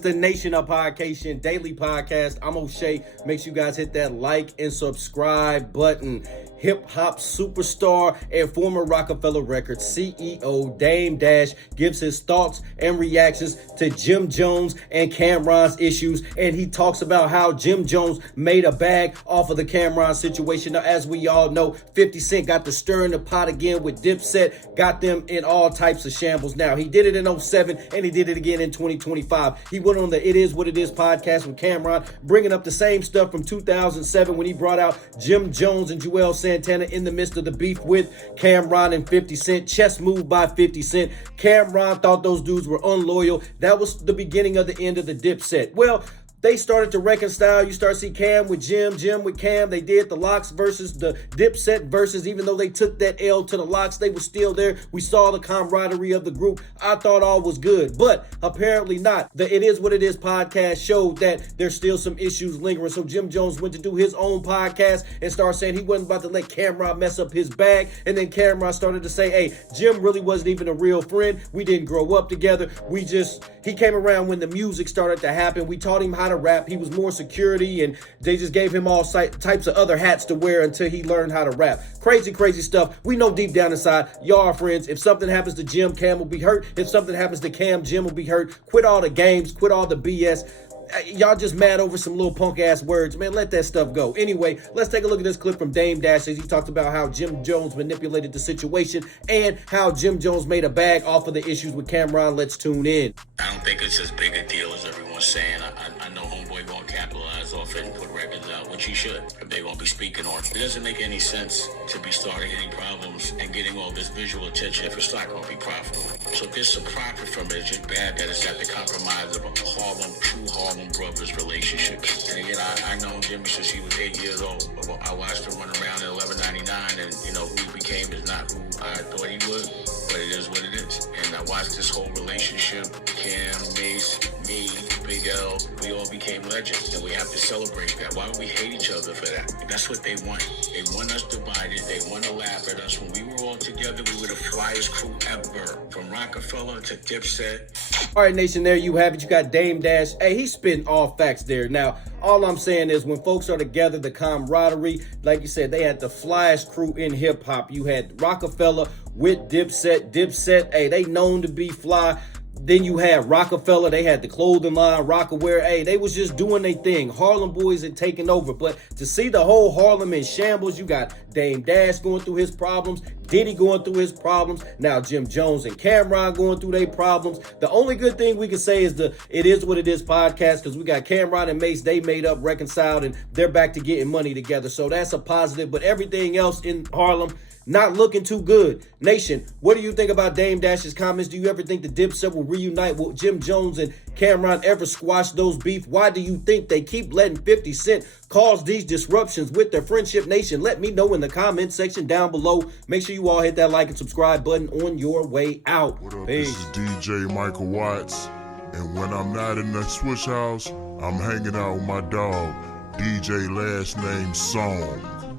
It's the Nation of Podcation Daily Podcast. I'm O'Shea. Make sure you guys hit that like and subscribe button. Hip-hop superstar and former Rockefeller Records CEO Dame Dash gives his thoughts and reactions to Jim Jones and Cam'ron's issues, and he talks about how Jim Jones made a bag off of the Cam'ron situation. Now, as we all know, 50 Cent got to stir in the pot again with Dipset, got them in all types of shambles. Now, he did it in 07 and he did it again in 2025. He went on the It Is What It Is podcast with Cam'ron, bringing up the same stuff from 2007 when he brought out Jim Jones and Juelz Santana in the midst of the beef with Cam'ron and 50 Cent. Chess move by 50 Cent. Cam'ron thought those dudes were unloyal. That was the beginning of the end of the Dipset. Well, they started to reconcile. You start to see Cam with Jim, Jim with Cam. They did the Locks versus the Dipset versus, even though they took that L to the Locks, they were still there. We saw the camaraderie of the group. I thought all was good, but apparently not. The It Is What It Is podcast showed that there's still some issues lingering. So Jim Jones went to do his own podcast and started saying he wasn't about to let Cam'ron mess up his bag. And then Cam'ron started to say, hey, Jim really wasn't even a real friend. We didn't grow up together. He came around when the music started to happen. We taught him how to rap. He was more security, and they just gave him all types of other hats to wear until he learned how to rap. Crazy stuff. We know deep down inside, y'all are friends. If something happens to Jim, Cam will be hurt. If something happens to Cam, Jim will be hurt. Quit all the games. Quit all the BS. Y'all just mad over some little punk ass words, man. Let that stuff go. Anyway, let's take a look at this clip from Dame Dash as he talked about how Jim Jones manipulated the situation and how Jim Jones made a bag off of the issues with Cam'ron. Let's tune in. I don't think it's as big a deal as everyone's saying. I know Homeboy gonna capitalize off it and put records out, which he should. If they're gonna be speaking on it. It doesn't make any sense to be starting any problems and getting all this visual attention if it's not gonna be profitable. So if there's some profit from it, it's just bad that it's at the compromise of a true Harlem brothers relationship. And again, I known Jimmy since he was 8 years old. I watched him run around at 11.99, and who he became is not who I thought he was, but it is what it is. And I watched this whole relationship, Cam, Mace, me, Big L, we all became legends, and we have to celebrate that. Why would we hate each other for that? That's what they want. They want us divided. They want to laugh at us. When we were all together, we were the flyest crew ever, from Rockefeller to Dipset. All right, Nation, there you have it. You got Dame Dash. Hey, he's spitting all facts there. Now, all I'm saying is when folks are together, the camaraderie, like you said, they had the flyest crew in hip-hop. You had Rockefeller with Dipset. Dipset, hey, they known to be fly. Then you had Rockefeller. They had the clothing line, Rockaware. Hey, they was just doing their thing. Harlem Boys had taken over. But to see the whole Harlem in shambles, you got Dame Dash going through his problems, Diddy going through his problems, now Jim Jones and Cam'ron going through their problems. The only good thing we can say is the It Is What It Is podcast, because we got Cam'ron and Mace. They made up, reconciled, and they're back to getting money together. So that's a positive. But everything else in Harlem, not looking too good. Nation, what do you think about Dame Dash's comments? Do you ever think the Dipset will reunite? Will Jim Jones and Cam'ron ever squash those beef? Why do you think they keep letting 50 Cent cause these disruptions with their friendship? Nation, let me know in the comment section down below. Make sure you all hit that like and subscribe button on your way out. What up, Peace. This is DJ Michael Watts, and when I'm not in the Switch House, I'm hanging out with my dog, DJ Last Name Song.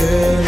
Girl,